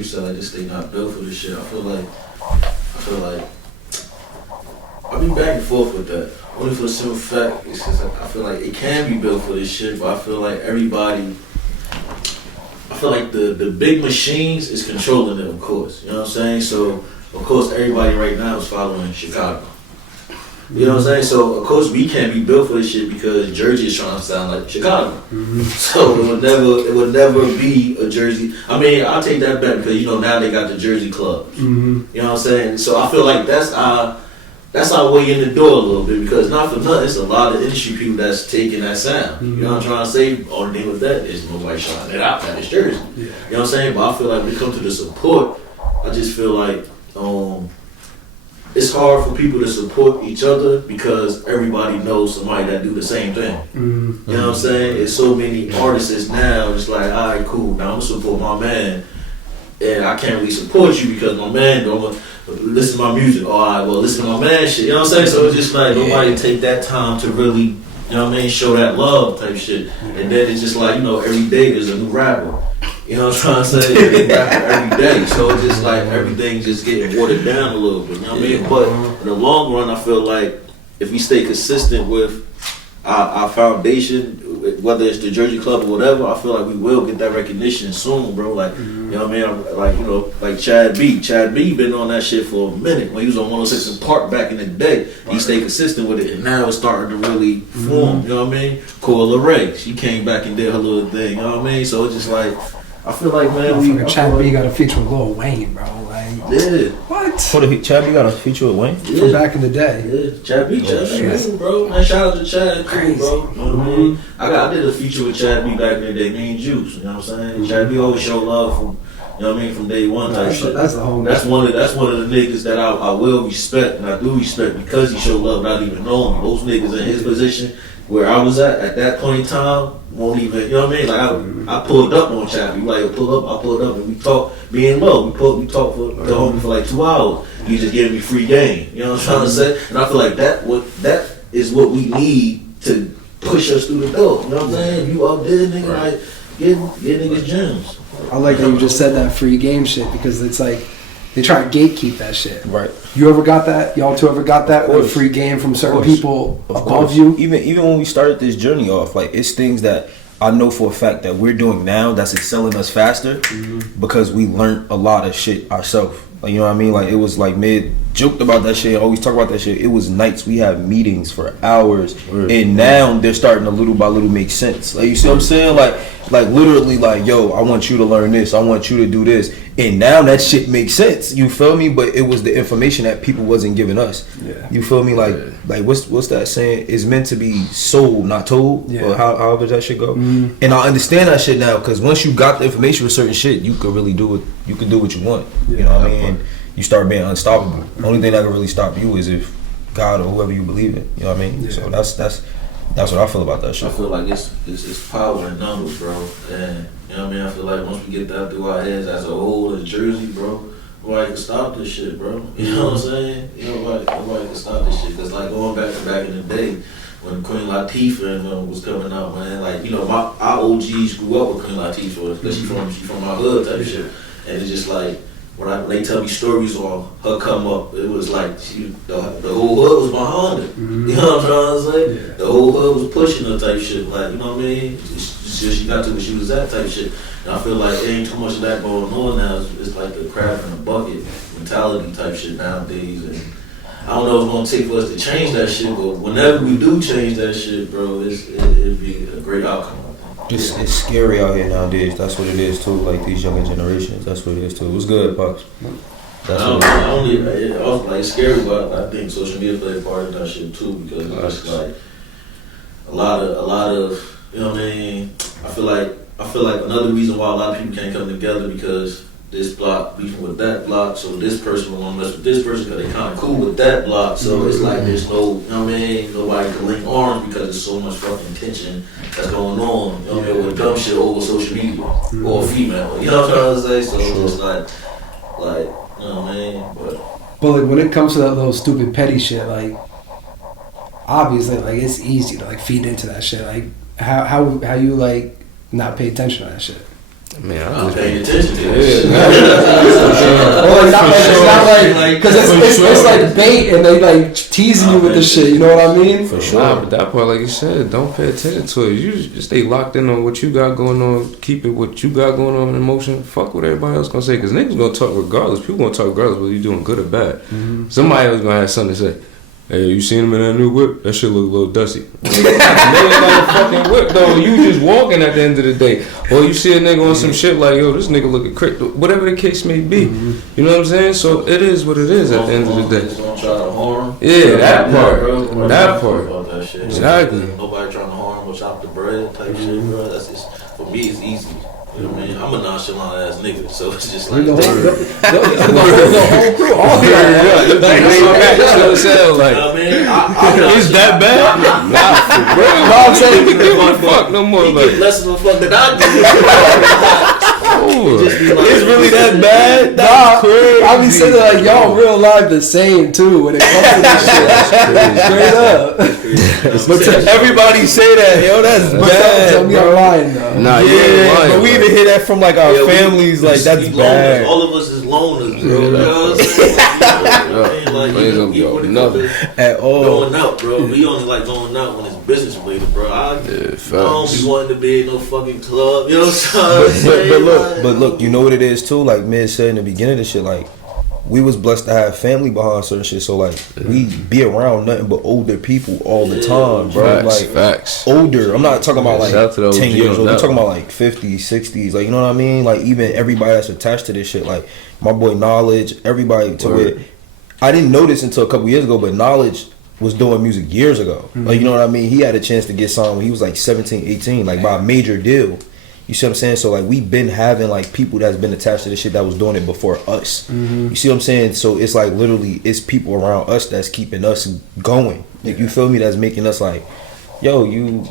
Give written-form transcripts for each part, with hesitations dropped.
you said like this, they not built for this shit. I feel like I be back and forth with that. Only for the simple fact, it's just like, I feel like it can be built for this shit, but I feel like the big machines is controlling it, of course. You know what I'm saying? So, of course, everybody right now is following Chicago. You know what I'm saying? So, of course, we can't be built for this shit because Jersey is trying to sound like Chicago. Mm-hmm. So, it would never be a Jersey. I mean, I'll take that back because, you know, now they got the Jersey clubs. Mm-hmm. You know what I'm saying? So, I feel like that's our way in the door a little bit because not for nothing, it's a lot of industry people that's taking that sound. Mm-hmm. You know what I'm trying to say? Only thing with that is nobody shouting it out. That is Jersey. Yeah. You know what I'm saying? But I feel like when it comes to the support, I just feel like it's hard for people to support each other because everybody knows somebody that do the same thing. Mm-hmm. You know what I'm saying? There's so many artists now, it's like, all right, cool, now I'm going to support my man. And I can't really support you because my man don't listen to my music. All right, well, listen to my man shit. You know what I'm saying? So it's just like nobody take that time to really, you know what I mean, show that love type shit. And then it's just like, you know, every day there's a new rapper. You know what I'm trying to say? There's a new rapper every day. So it's just like everything's just getting watered down a little bit. You know what I mean? But in the long run, I feel like if we stay consistent with our foundation, whether it's the Jersey Club or whatever, I feel like we will get that recognition soon, bro. Like, you know what I mean? Like, you know, like Chad B. Chad B been on that shit for a minute. When he was on 106 in Park back in the day, he stayed consistent with it, and now it's starting to really form. You know what I mean? Coyle Ray, she came back and did her little thing. You know what I mean? So it's just like, I feel like, man, Chad B got a feature with Lil Wayne, bro. Like, yeah. What? Chad B got a feature with Wayne? Yeah. From back in the day. Yeah, Chad B, cool, bro. Man, shout out to Chad, cool, bro. You know what I mean? I did a feature with Chad B back in the day, me and Juice. You know what I'm saying? Chad B always showed love from, you know what I mean, from day one type shit. That's the whole. That's one of the niggas that I will respect, and I do respect because he showed love without even knowing me. Those niggas in his position where I was at that point in time won't even, you know what I mean? Like I pulled up on Chad B. Like I pulled up and we talked being low. We talked for the homie for like 2 hours. He just gave me free game. You know what I'm trying to say? And I feel like that is what we need to push us through the door. You know what I'm saying? You up there, nigga, like get niggas gems. I like how you just said that free game shit because it's like they try to gatekeep that shit. Right. You ever got that? Y'all two ever got that? With free game from certain people above you? Even when we started this journey off, like it's things that I know for a fact that we're doing now that's excelling us faster because we learned a lot of shit ourselves. Like, you know what I mean? Like, it was like Mid joked about that shit, always talk about that shit. It was nights we had meetings for hours, and now they're starting to little by little make sense. Like, you see what I'm saying? Like literally, like, yo, I want you to learn this, I want you to do this, and now that shit makes sense. You feel me? But it was the information that people wasn't giving us. Yeah. You feel me? Like what's that saying? It's meant to be sold, not told. Yeah. Or however that shit go. Mm-hmm. And I understand that shit now because once you got the information with certain shit, you could really do it. You can do what you want. Yeah, you know what I mean? And you start being unstoppable. The only thing that can really stop you is if God or whoever you believe in. You know what I mean? Yeah. So that's what I feel about that shit. I feel like it's power in numbers, bro. And you know what I mean? I feel like once we get that through our heads as a whole in Jersey, bro, nobody can stop this shit, bro. You know what I'm saying? You know, nobody can stop this shit. Cause like going back in the day when Queen Latifah was coming out, man. Like, you know, our OGs grew up with Queen Latifah because she from my hood type shit. And it's just like when they tell me stories on her come up, it was like the whole hood was behind her. Mm-hmm. You know what I'm trying to say? Yeah. The whole hood was pushing her type shit. Like, you know what I mean? It's just she got to where she was at type shit. And I feel like there ain't too much of that going on now. It's like the crab in a bucket mentality type shit nowadays. And I don't know what it's gonna take for us to change that shit, but whenever we do change that shit, bro, it'd be a great outcome. It's scary out here nowadays. That's what it is too. Like these younger generations, that's what it is too. It was good, Pops. It's scary, but I think social media plays a part of that shit too because it's like a lot of you know what I mean. I feel like another reason why a lot of people can't come together because this block beefing with that block, so this person will want to mess with this person because they kind of cool with that block. So it's like there's no, you know what I mean, nobody can link arms because there's so much fucking tension that's going on. You know what I mean, with dumb shit over social media or female. You know what I'm trying to say? So it's just like you know what I mean. But like when it comes to that little stupid petty shit, like obviously like it's easy to like feed into that shit. Like how you like not pay attention to that shit. Man, I'm paying attention to this. Or it's not like, because it's like bait and they like teasing you with the shit, you know what I mean? For sure. Nah, but that part, like you said, don't pay attention to it. You just stay locked in on what you got going on. Keep it what you got going on in emotion. Fuck what everybody else gonna say, because niggas gonna talk regardless. People gonna talk regardless whether you doing good or bad. Mm-hmm. Somebody else gonna have something to say. Hey, you seen him in that new whip? That shit look a little dusty. Nigga got a fucking whip though. You just walking at the end of the day. Or you see a nigga on some shit like, yo, this nigga looking crazy. Whatever the case may be. Mm-hmm. You know what I'm saying? So it is what it is at the end of the day. Gonna try to harm. Yeah, that part. That part. About that shit. Exactly. Nobody trying to harm or chop the bread type shit, bro. That's just, for me, it's easy. You know what I mean? I'm a nonchalant ass nigga, so it's just like. The whole crew, all here. Is that bad? Nah, for real. I'm saying you give a fuck no more. Like less of a fuck than I do. It's really that bad? Nah, crazy. I be saying like y'all real life the same too when it comes to this shit. Straight up. But everybody say that, yo, that's bad. Tell me I'm lying though. Nah, yeah, but we even hear that from like our families, like that's bad. All of us is loners, bro. You know what I'm saying? Like, at all. Going out, bro. We only like going out when it's business related, bro. I don't be wanting to be in no fucking club. You know what I'm saying? But look, you know what it is too. Like Miz said in the beginning of the shit, like we was blessed to have family behind certain shit. So like we be around nothing but older people all the time, bro. Facts. Older. I'm not talking about like 10 years old. I'm talking about like 50s, 60s. Like, you know what I mean? Like even everybody that's attached to this shit. Like my boy Knowledge, everybody to it. I didn't know this until a couple years ago, but Knowledge was doing music years ago. Mm-hmm. Like, you know what I mean? He had a chance to get signed when he was like 17, 18, like by a major deal. You see what I'm saying? So like we been having like people that's been attached to this shit that was doing it before us. Mm-hmm. You see what I'm saying? So it's like literally it's people around us that's keeping us going. Like you feel me? That's making us like, yo, you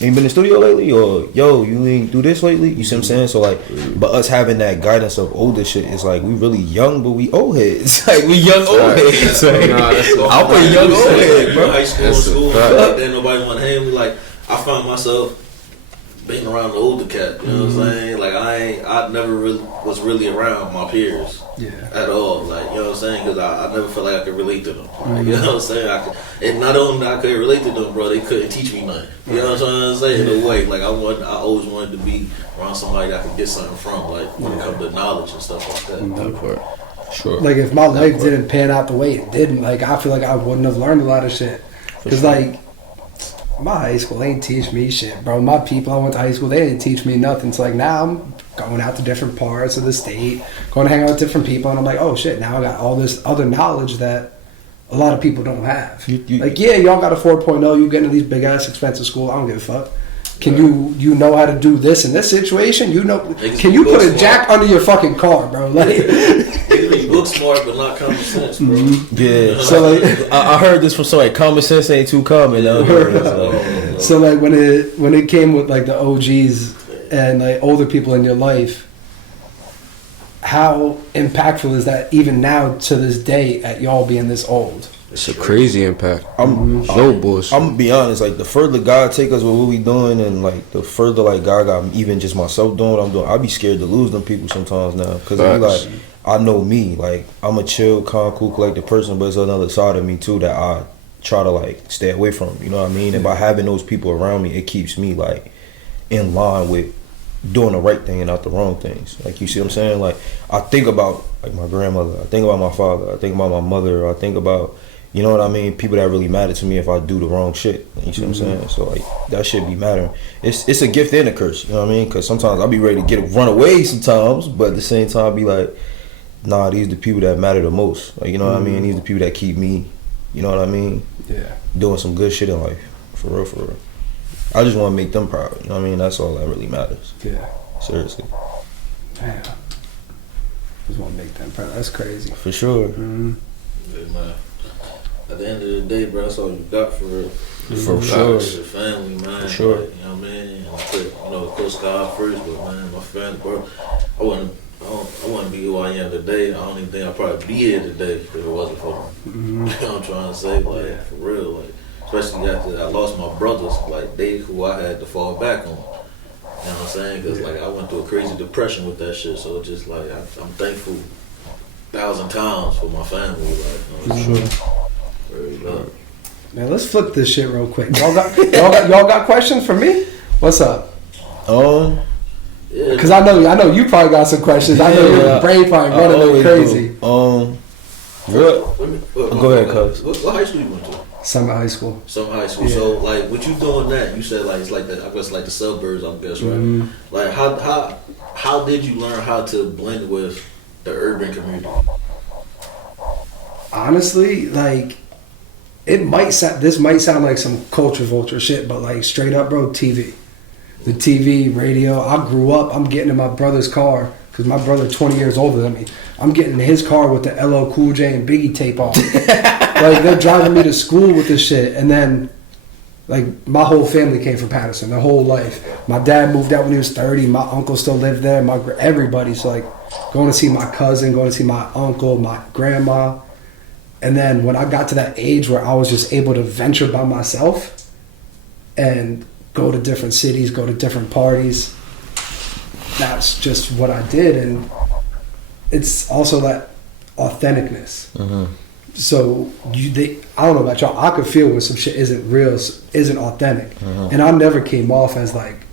ain't been in the studio lately, or yo, you ain't do this lately. You see what I'm saying? So like, but us having that guidance of older shit is like we really young, but we old heads. Like we young old heads. Like, I'm a young old head, bro. High school, like, then nobody want to hang me. Like I found myself being around the older cat, you know what I'm saying? Like I never really was really around my peers at all. Like, you know what I'm saying? Because I never felt like I could relate to them. Like, you know what I'm saying? And not only that I could relate to them, bro, they couldn't teach me nothing. You know what I'm saying? In a way, like I always wanted to be around somebody that I could get something from, like when it comes to knowledge and stuff like that. Sure. Like if my life didn't pan out the way it didn't, like I feel like I wouldn't have learned a lot of shit. Because like my high school, they didn't teach me shit, bro. My people I went to high school, they didn't teach me nothing. So like now I'm going out to different parts of the state, going to hang out with different people, and I'm like, oh shit, now I got all this other knowledge that a lot of people don't have. Like, yeah, y'all got a 4.0, you get into these big ass expensive school, I don't give a fuck. Can you know how to do this in this situation? You know, can you put a jack under your fucking car, bro? Like, book smart, but not common sense, bro. Yeah. So like, I heard this from somebody. Common sense ain't too common. So like when it came with like the OGs and like older people in your life, how impactful is that even now to this day at y'all being this old? It's a crazy impact. No bullshit. I'm gonna be honest. Like the further God take us with what we doing, and like the further like God got even just myself doing what I'm doing, I be scared to lose them people sometimes now. Cause I be like, I know me. Like I'm a chill, calm, cool, collected person, but it's another side of me too that I try to like stay away from. You know what I mean? And by having those people around me, it keeps me like in line with doing the right thing and not the wrong things. Like, you see what I'm saying? Like I think about like my grandmother, I think about my father, I think about my mother, I think about, you know what I mean, people that really matter to me if I do the wrong shit. You see what I'm saying? So like that shit be mattering. It's a gift and a curse. You know what I mean? Because sometimes I'll be ready to run away sometimes, but at the same time I'll be like, nah, these the people that matter the most. Like, you know what I mean? These the people that keep me, you know what I mean? Yeah. Doing some good shit in life. For real, for real. I just want to make them proud. You know what I mean? That's all that really matters. Yeah. Seriously. Damn. Just want to make them proud. That's crazy. For sure. Mm-hmm. Yeah, man. At the end of the day, bro, that's all you got for real. For sure. Your family, man. For sure. Like, you know what I mean? I put, of course, God first, but man, my family, bro. I wouldn't be who I am today. I don't even think I'd probably be here today if it wasn't for them. Mm-hmm. You know what I'm trying to say? Like, for real. Like, especially after I lost my brothers, like, they who I had to fall back on. know what I'm saying? Because like I went through a crazy depression with that shit. So just like I'm thankful 1,000 times for my family. Like, you know, very love. Man, let's flip this shit real quick. Y'all got questions for me? What's up? Because I know you probably got some questions. I know your brain probably running a little crazy. Go ahead, cuz. What high school you went to? Summit High School. Summit High School. Yeah. So like, what you doing that? You said like it's like that. I guess like the suburbs. I guess right. Mm-hmm. Like how did you learn how to blend with the urban community? Honestly, like this might sound like some culture vulture shit, but like straight up, bro, TV. The TV, radio. I grew up, I'm getting in my brother's car, because my brother 20 years older than me. I'm getting in his car with the LL Cool J and Biggie tape on. Like, they're driving me to school with this shit. And then, like, my whole family came from Patterson, their whole life. My dad moved out when he was 30. My uncle still lived there. Everybody's, like, going to see my cousin, going to see my uncle, my grandma. And then when I got to that age where I was just able to venture by myself and go to different cities, go to different parties. That's just what I did, and it's also that authenticness. Mm-hmm. So I don't know about y'all. I could feel when some shit isn't real, isn't authentic, and I never came off as like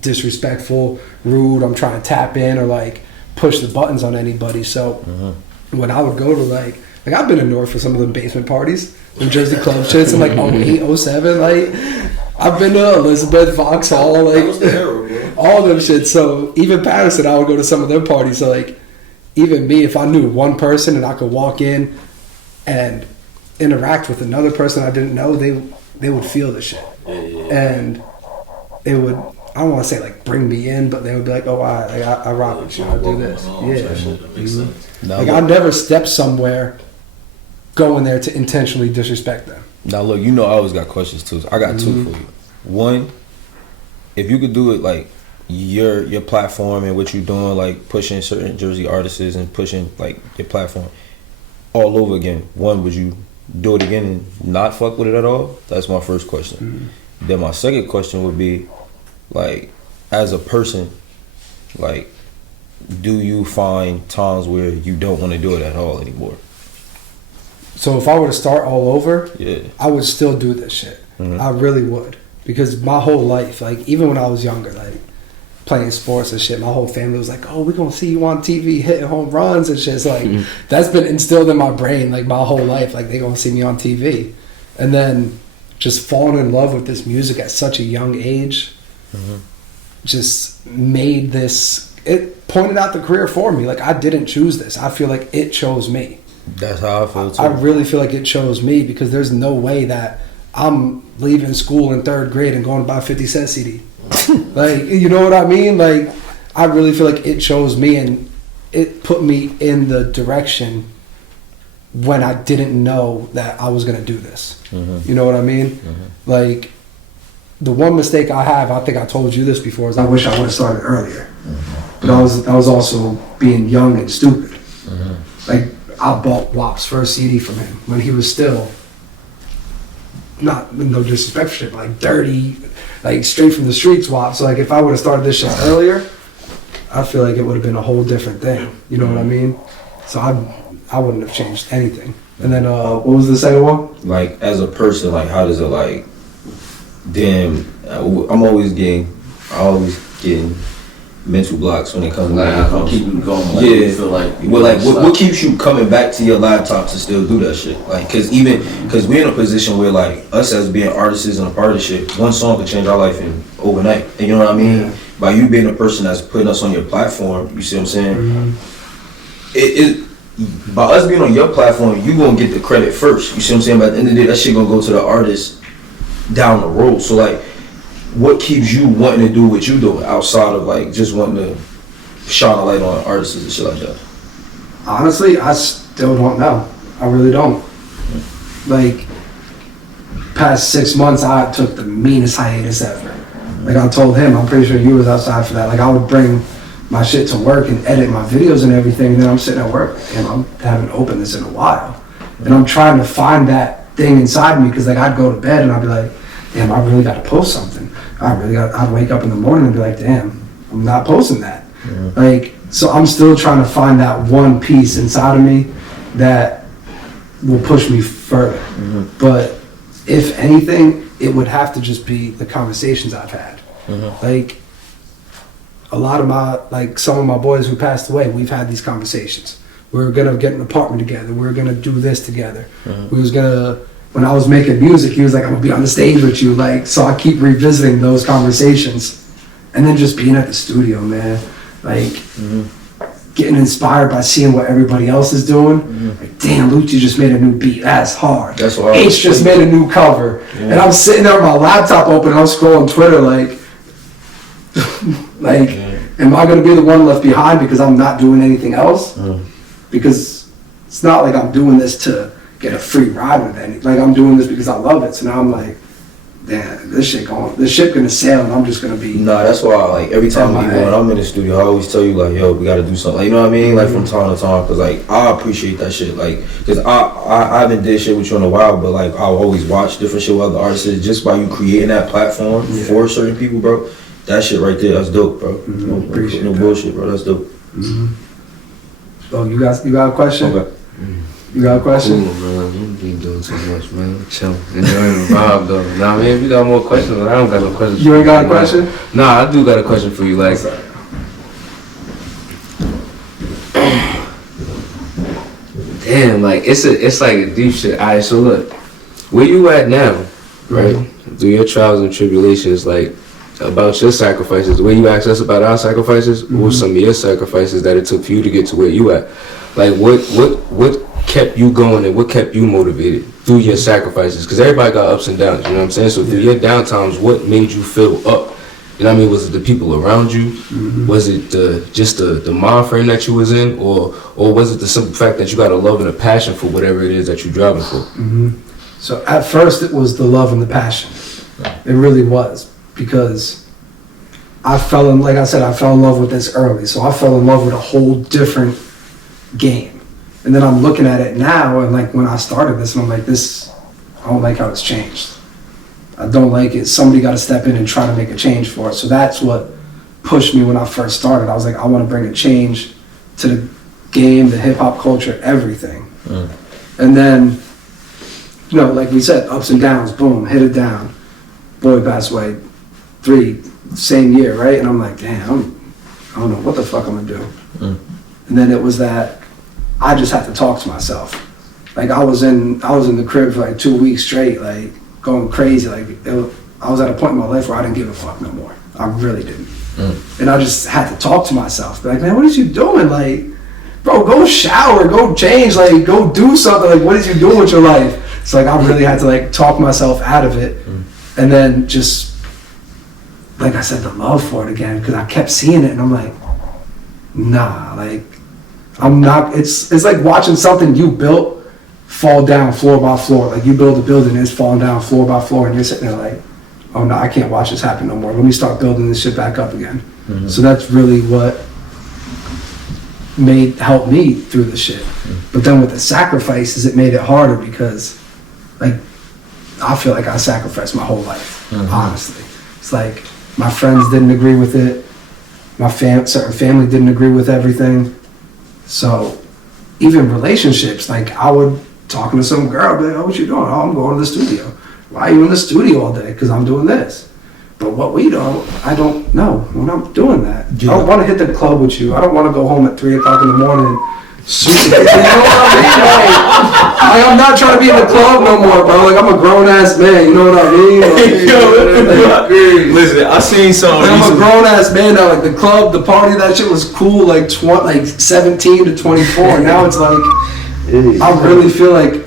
disrespectful, rude. I'm trying to tap in or like push the buttons on anybody. So when I would go to like I've been in Newark for some of the basement parties, New Jersey club shits in like 08, 07, like. I've been to Elizabeth, Vauxhall, like all them shit. So even Patterson, I would go to some of their parties. So like, even me, if I knew one person and I could walk in and interact with another person I didn't know, they would feel the shit, and they would. I don't want to say like bring me in, but they would be like, "Oh, I rock with you. I do this." That makes sense. Like I never stepped somewhere going there to intentionally disrespect them. Now look, I always got questions too. So I got two for you. One, if you could do it like your platform and what you're doing, like pushing certain Jersey artists and pushing like your platform all over again. One, would you do it again and not fuck with it at all? That's my first question. Then my second question would be, like, as a person, like, do you find times where you don't want to do it at all anymore? So if I were to start all over, I would still do this shit. I really would. Because my whole life, like, even when I was younger, like, playing sports and shit, my whole family was like, "Oh, we're going to see you on TV hitting home runs and shit." It's like, that's been instilled in my brain, like, my whole life. Like, they're going to see me on TV. And then just falling in love with this music at such a young age just made this, it pointed out the career for me. Like, I didn't choose this. I feel like it chose me. That's how I feel too. I really feel like it chose me, because there's no way that I'm leaving school in 3rd grade and going to buy a 50 Cent CD. Like, you know what I mean? Like, I really feel like it chose me, and it put me in the direction when I didn't know that I was going to do this. You know what I mean? Like, the one mistake I have, I think I told you this before, is I wish I would have started earlier. But I was also being young and stupid. Like, I bought WAP's first CD from him when he was still, not, no disrespect for shit, but like dirty, like straight from the streets WAP. So like, if I would have started this shit earlier, I feel like it would have been a whole different thing. You know what I mean? So I wouldn't have changed anything. And then what was the second one? Like, as a person, like, how does it, like, damn, I'm always getting mental blocks when it comes to like, keep you going. Like, yeah, you feel like, well, like what keeps you coming back to your laptop to still do that shit? Like, cause we're in a position where, like, us as being artists and a part of shit, one song could change our life overnight. And you know what I mean? By you being a person that's putting us on your platform, you see what I'm saying? It by us being on your platform, you gonna get the credit first. You see what I'm saying? But at the end of the day, that shit gonna go to the artist down the road. So like, what keeps you wanting to do what you do outside of like just wanting to shine a light on artists and shit like that? Honestly, I still don't know. I really don't. Like, past 6 months, I took the meanest hiatus ever. Like, I told him, I'm pretty sure you was outside for that. Like, I would bring my shit to work and edit my videos and everything, and then I'm sitting at work and I haven't opened this in a while. And I'm trying to find that thing inside me, because like, I'd go to bed and I'd be like, damn, I really got to post something. I'd wake up in the morning and be like, damn, I'm not posting that. Like, so I'm still trying to find that one piece inside of me that will push me further. But if anything, it would have to just be the conversations I've had. Like, a lot of some of my boys who passed away, we've had these conversations. We were gonna get an apartment together. We were gonna do this together. When I was making music, he was like, I'm gonna be on the stage with you. Like, so I keep revisiting those conversations. And then just being at the studio, man. Like, getting inspired by seeing what everybody else is doing. Like, damn, Lucci just made a new beat. That's hard. That's why H just made a new cover. And I'm sitting there with my laptop open and I'm scrolling Twitter like, am I gonna be the one left behind because I'm not doing anything else? Because it's not like I'm doing this to get a free ride with anything. Like, I'm doing this because I love it. So now I'm like, damn, this shit gonna sail and I'm just gonna be. Nah, that's why, like, every time when I'm in the studio, I always tell you, like, yo, we gotta do something. Like, you know what I mean? Like, from time to time, because, like, I appreciate that shit. Like, because I haven't did shit with you in a while, but, like, I'll always watch different shit with other artists. Just by you creating that platform for certain people, bro, that shit right there, that's dope, bro. No bullshit, bro, that's dope. Oh, you got a question? Okay. You got a question? Cool, man. You be doing too much, man. Chill. Enjoying the vibe, though. Nah, man, if you got more questions, I don't got no questions. You ain't got a question? Nah, I do got a question for you. Like, damn, like, it's like a deep shit. All right, so look, where you at now, right? Through your trials and tribulations, like, about your sacrifices, the way you asked us about our sacrifices, what were some of your sacrifices that it took for you to get to where you at? Like, what kept you going and what kept you motivated through your sacrifices? Because everybody got ups and downs, you know what I'm saying? So through your downtimes, what made you feel up? You know what I mean? Was it the people around you? Was it just the mind frame that you was in? Or was it the simple fact that you got a love and a passion for whatever it is that you're driving for? So at first it was the love and the passion. It really was. Because like I said, I fell in love with this early. So I fell in love with a whole different game. And then I'm looking at it now, and like when I started this, and I'm like, I don't like how it's changed. I don't like it. Somebody got to step in and try to make a change for it. So that's what pushed me when I first started. I was like, I want to bring a change to the game, the hip hop culture, everything. And then, you know, like we said, ups and downs, boom, hit it down. Boy passed away, 3, same year, right? And I'm like, damn, I don't know what the fuck I'm gonna do. And then it was that I just had to talk to myself. Like, I was in the crib for like 2 weeks straight, like going crazy. Like, I was at a point in my life where I didn't give a fuck no more. I really didn't. And I just had to talk to myself. Be like, man, what is you doing? Like, bro, go shower, go change, like, go do something. Like, what is you doing with your life? So like, I really had to like talk myself out of it. And then just, like I said, the love for it again, because I kept seeing it and I'm like, nah, like, I'm not, it's like watching something you built fall down floor by floor. Like, you build a building and it's falling down floor by floor and you're sitting there like, oh no, I can't watch this happen no more. Let me start building this shit back up again. So that's really what helped me through the shit. But then with the sacrifices, it made it harder because, like, I feel like I sacrificed my whole life, honestly. It's like, my friends didn't agree with it. My certain family didn't agree with everything. So even relationships, like, I would talking to some girl, be like, oh, what you doing? Oh, I'm going to the studio. Why are you in the studio all day? Because I'm doing this. But what we don't, I don't know. We're not doing that. I don't want to hit the club with you. I don't want to go home at 3 o'clock in the morning. You know what I mean? Like, I'm not trying to be in the club no more, bro. Like, I'm a grown ass man. You know what I mean? Like, Listen, I seen something. I'm a grown ass man now. Like, the club, the party, that shit was cool. Like 17 to 24. Now it's like, I really feel like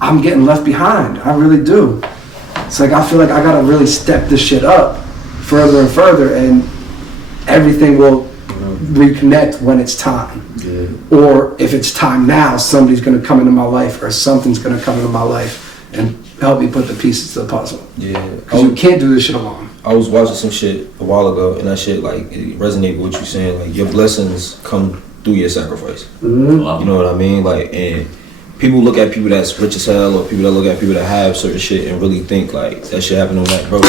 I'm getting left behind. I really do. It's like, I feel like I gotta really step this shit up further and further, and everything will reconnect when it's time. Or if it's time now, somebody's gonna come into my life, or something's gonna come into my life and help me put the pieces to the puzzle. Because you can't do this shit alone. I was watching some shit a while ago, and that shit, like, it resonated with what you're saying. Like, your blessings come through your sacrifice. You know what I mean? Like, and people look at people that's rich as hell, or people that look at people that have certain shit and really think like that shit happened overnight, bro.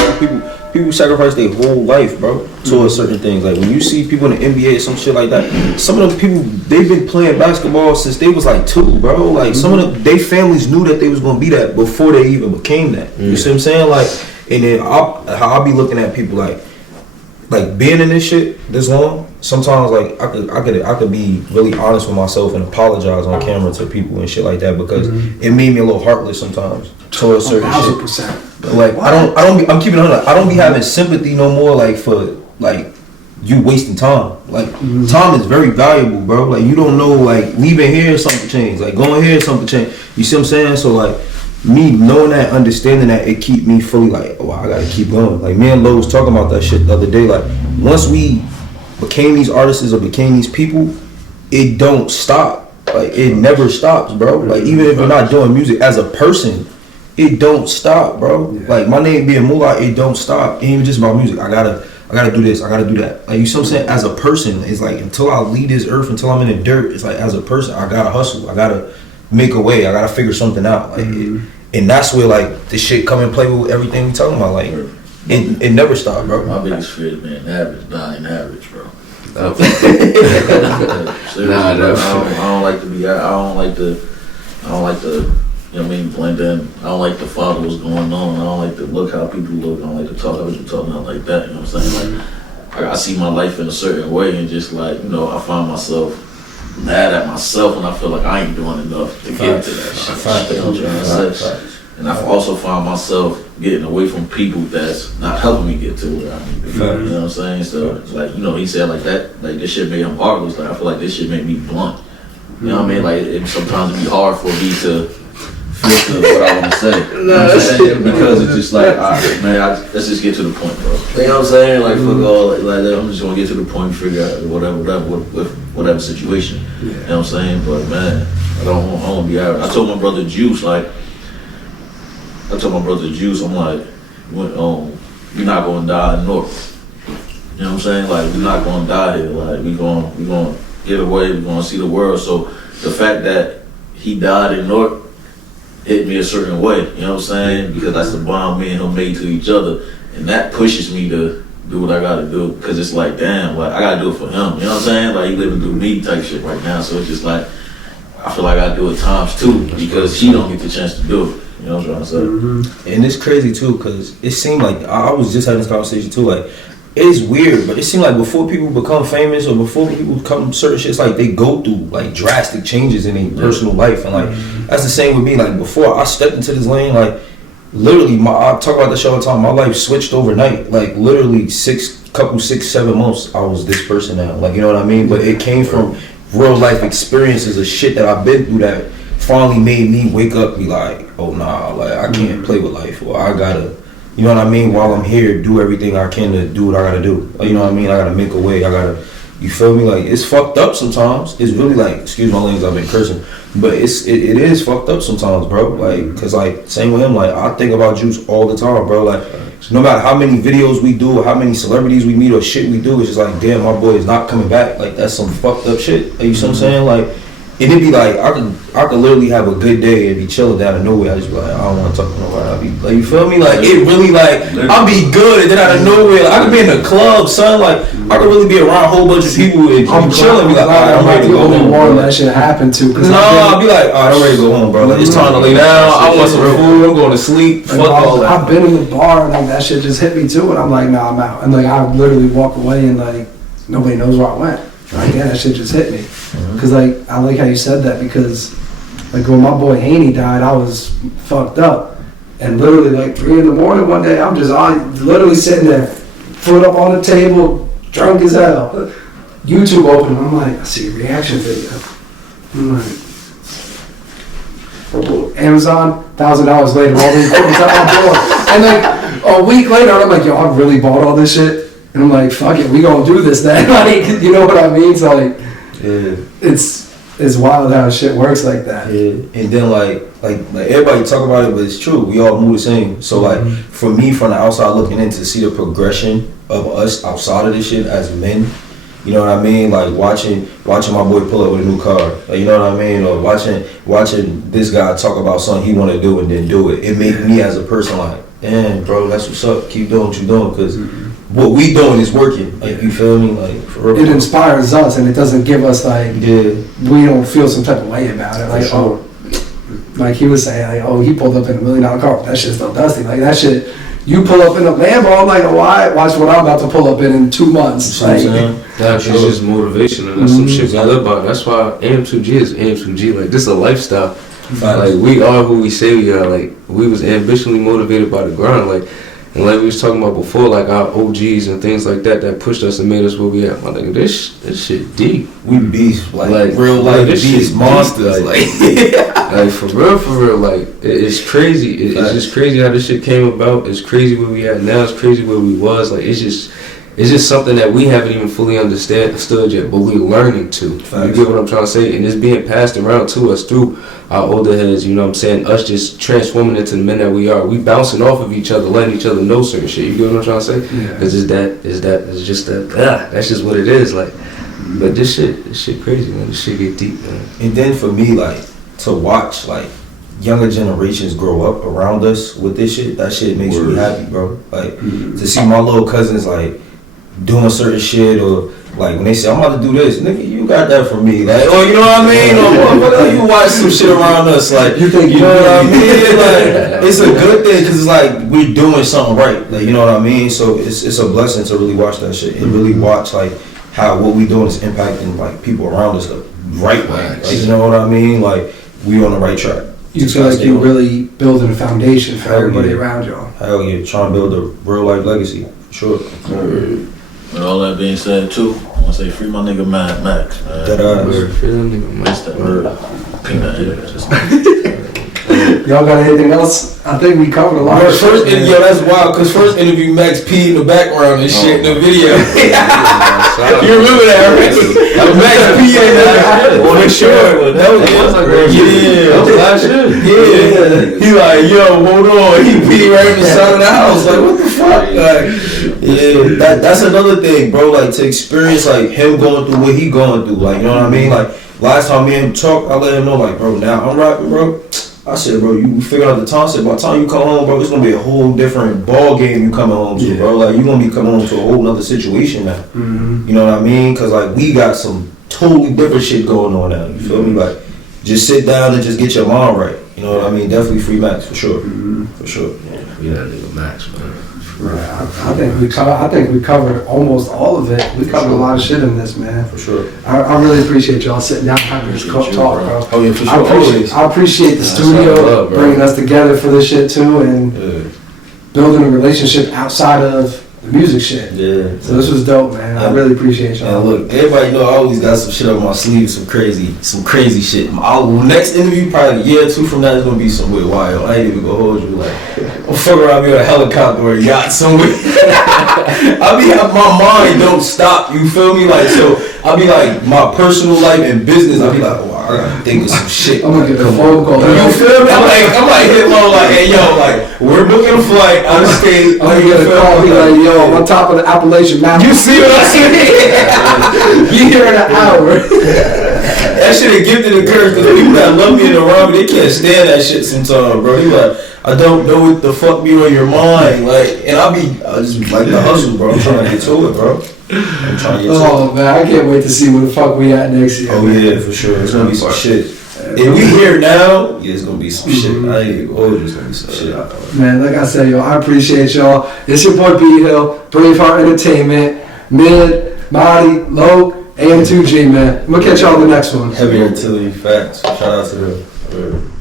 People sacrifice their whole life, bro, towards certain things. Like when you see people in the NBA or some shit like that, some of them people, they've been playing basketball since they was like 2, bro. Like some of them, they families knew that they was gonna be that before they even became that. You see what I'm saying? Like, and then I'll be looking at people like being in this shit this long. Sometimes like I could be really honest with myself and apologize on camera to people and shit like that because it made me a little heartless sometimes towards certain shit. Like I'm keeping it on. I don't be having sympathy no more like for like you wasting time. Like time is very valuable, bro. Like you don't know, like leaving here something change, like going here something change. You see what I'm saying? So like me knowing that, understanding that, it keep me fully like, oh, I gotta keep going. Like me and Lo was talking about that shit the other day. Like once we became these artists or became these people, it don't stop. Like it never stops, bro. Like even if you're not doing music as a person, it don't stop, bro. Like my name being Mula, it don't stop. It ain't even just about music. I gotta do this, I gotta do that. Like you see what I'm saying? As a person, it's like until I leave this earth, until I'm in the dirt, it's like as a person, I gotta hustle. I gotta make a way. I gotta figure something out. Like and that's where like the shit come and play with everything we talking about. Like it never stops, bro. My biggest fear is being average, dying average, bro. Nah, I don't like to be. I don't like to. You know what I mean? Blend in. I don't like to follow what's going on. I don't like to look how people look. I don't like to talk how people talk. Not like that. You know what I'm saying? Like I see my life in a certain way, and just like I find myself mad at myself when I feel like I ain't doing enough to get to that shit. You know what I'm trying to say? And I also find myself getting away from people that's not helping me get to where I need to be. You know what I'm saying? So it's like, he said like that, like this shit made him heartless. Like I feel like this shit made me blunt. You know what I mean? Like sometimes it be hard for me to filter what I want to say. You know what I'm saying? Because it's just like, all right, man, let's just get to the point, bro. You know what I'm saying? Like fuck all, like I'm just gonna get to the point and figure out whatever situation. You know what I'm saying? But man, I don't want to be average. I told my brother Juice, I'm like, you're not gonna die in Newark. You know what I'm saying? Like we're not gonna die here. Like we gonna get away. We're gonna see the world. So the fact that he died in Newark hit me a certain way. You know what I'm saying? Because that's the bond me and him made to each other, and that pushes me to do what I gotta do. Because it's like, damn, like I gotta do it for him. You know what I'm saying? Like he living through me type shit right now. So it's just like I feel like I gotta do it times 2 because he don't get the chance to do it. You know what I'm trying to say? And it's crazy too, cause it seemed like I was just having this conversation too. Like it's weird, but it seemed like before people become famous or before people become certain shit, it's like they go through like drastic changes in their personal life, and like that's the same with me. Like before I stepped into this lane, like literally, I talk about this show all the time. My life switched overnight. Like literally 6-7 months, I was this person now. Like you know what I mean? But it came from real life experiences of shit that I've been through that finally made me wake up and be like, oh nah, like I can't play with life, or I gotta, you know what I mean, while I'm here, do everything I can to do what I gotta do. You know what I mean? I gotta make a way, you feel me? Like it's fucked up sometimes. It's really like, excuse my language, I've been cursing, but it is fucked up sometimes, bro. Like, cause like, same with him, like I think about Juice all the time, bro. Like no matter how many videos we do or how many celebrities we meet or shit we do, it's just like, damn, my boy is not coming back. Like that's some fucked up shit. Like, you see what I'm saying? Like, and it'd be like I could literally have a good day and be chilling down of nowhere. I just be like, I don't want to talk to nobody. I be like, you feel me? Like it really like I'll be good and then out of nowhere, like, I could be in the club, son. Like I could really be around a whole bunch of people and I'm chilling. Be like, I'm ready to go home. Bro. That shit happened to. I'll be like, I'm ready to go home, bro. Like it's time to lay down. I want some food. I'm going to sleep. Fuck all that. I've been in the bar and like that shit just hit me too, and I'm like, nah, I'm out. And like I literally walk away and like nobody knows where I went. Like, yeah, that shit just hit me. Cause like I like how you said that, because like when my boy Haney died, I was fucked up, and literally like 3 a.m. one day, I'm literally sitting there, foot up on the table, drunk as hell. YouTube open, I'm like, I see a reaction video. I'm like, Amazon, $1,000 later, all the equipment's at my door. And like a week later, I'm like, yo, I really bought all this shit. And I'm like, fuck it, we gonna do this then. Like, you know what I mean? So like, it's wild how shit works like that. Yeah. And then like everybody talk about it, but it's true. We all move the same. So like for me, from the outside looking in, to see the progression of us outside of this shit as men, You know what I mean? Like watching my boy pull up with a new car. Like, you know what I mean? Or watching this guy talk about something he want to do and then do it. It made me as a person like, damn, bro, that's what's up. Keep doing what you doing, because what we doing is working. Like, you feel me? Like, for real. It inspires us, and it doesn't give us like, we don't feel some type of way about it. Like, like he was saying, like, oh, he pulled up in $1 million car. That shit's still dusty. Like, that shit, you pull up in a Lambo, I'm like, oh, why? Watch what I'm about to pull up in 2 months. Like, that's just motivation, and that's some shit we live by. That's why AM2G is AM2G. Like, this is a lifestyle. Like, we are who we say we are. Like, we was ambitionally motivated by the grind. Like, and like we was talking about before, like our OGs and things like that pushed us and made us where we at. My nigga, this shit deep. We beast, like real life beast monsters. Like for real, like it's crazy. It's just crazy how this shit came about. It's crazy where we at now. It's crazy where we was. Like it's just something that we haven't even fully understood yet, but we're learning to. You get what I'm trying to say? And it's being passed around to us through our older heads, you know what I'm saying? Us just transforming into the men that we are. We bouncing off of each other, letting each other know certain shit. You get what I'm trying to say? Yeah. Because that's just what it is. Like, but this shit crazy, man. This shit get deep, man. And then for me, like, to watch, like, younger generations grow up around us with this shit, that shit makes me happy, bro. Like, to see my little cousins, like, doing certain shit, or like when they say I'm about to do this, nigga, you got that from me, like, oh, you know what I mean? Or you watch some shit around us, like, you know what I mean? Like, it's a good thing because it's like we're doing something right, like, you know what I mean? So it's a blessing to really watch that shit and really watch like how what we doing is impacting like people around us the right way. Like, you know what I mean? Like, we on the right track. You feel like you're really building a foundation for everybody around y'all. Hell yeah, trying to build a real life legacy, sure. With all that being said, too, I want to say free my nigga Mad Max, man. Free that nigga Max. Y'all got anything else? I think we covered a lot of first shit. Yo, that's wild, because first interview, Max P in the background and shit in the video. You remember that, right? Max P in there. For sure. That was last year. Yeah. He like, yo, hold on. He pee right in the side of the house. Like, what the fuck? Like, yeah, that's another thing, bro. Like, to experience, like, him going through what he going through. Like, you know what I mean? Like, last time me and him talked, I let him know, like, bro, now I'm rapping, bro. I said, bro, you figured out the time. I said, by the time you come home, bro, it's gonna be a whole different ball game you coming home to, bro. Like, you gonna be coming home to a whole nother situation now. You know what I mean? Cause like we got some totally different shit going on now. You feel me? Like, just sit down and just get your mind right. You know what I mean? Definitely free Max for sure. For sure. Yeah, that nigga Max, man. Right. I think we covered almost all of it. We covered a lot of shit in this, man. For sure. I really appreciate y'all sitting down and having this talk, bro. Oh yeah, for sure. I appreciate the studio bringing us together for this shit too, and building a relationship outside of the music shit. Yeah. So this was dope, man. I really appreciate y'all. And look, everybody know I always got some shit up my sleeve, some crazy shit. Next interview, probably a year or two from now, is gonna be some way wild. I ain't even gonna hold you. Like, I'm fucking around me on a helicopter or a yacht somewhere. My mind don't stop. You feel me? Like, so I'll be like, my personal life and business, I'll be like, oh, I gotta think of some shit. I'm gonna get a phone call. You feel me? I'm like hit low, like, hey yo, like, we're booking a flight out of state. I'm gonna get a call. Be like, yo, I'm on top of the Appalachian Mountains. You see what I'm saying? You here in an hour. That shit a gift and a curse, because people that love me and around me, they can't stand that shit sometimes, bro. You like, I don't know what the fuck be on your mind, like, and I just be like the hustle, bro. I'm trying to get to it, bro. I'm trying to get to it. Oh man, I can't wait to see where the fuck we at next year. Oh yeah, for sure. It's gonna be some shit. If we here now, yeah, it's gonna be some shit. I ain't gonna hold you, it's gonna be some shit. Man, like I said, yo, I appreciate y'all. It's your boy B Hill, Braveheart Entertainment, Mid, Maady, Loki, AM2G, man. I'm gonna catch y'all on the next one. Heavy artillery, facts. Shout out to them.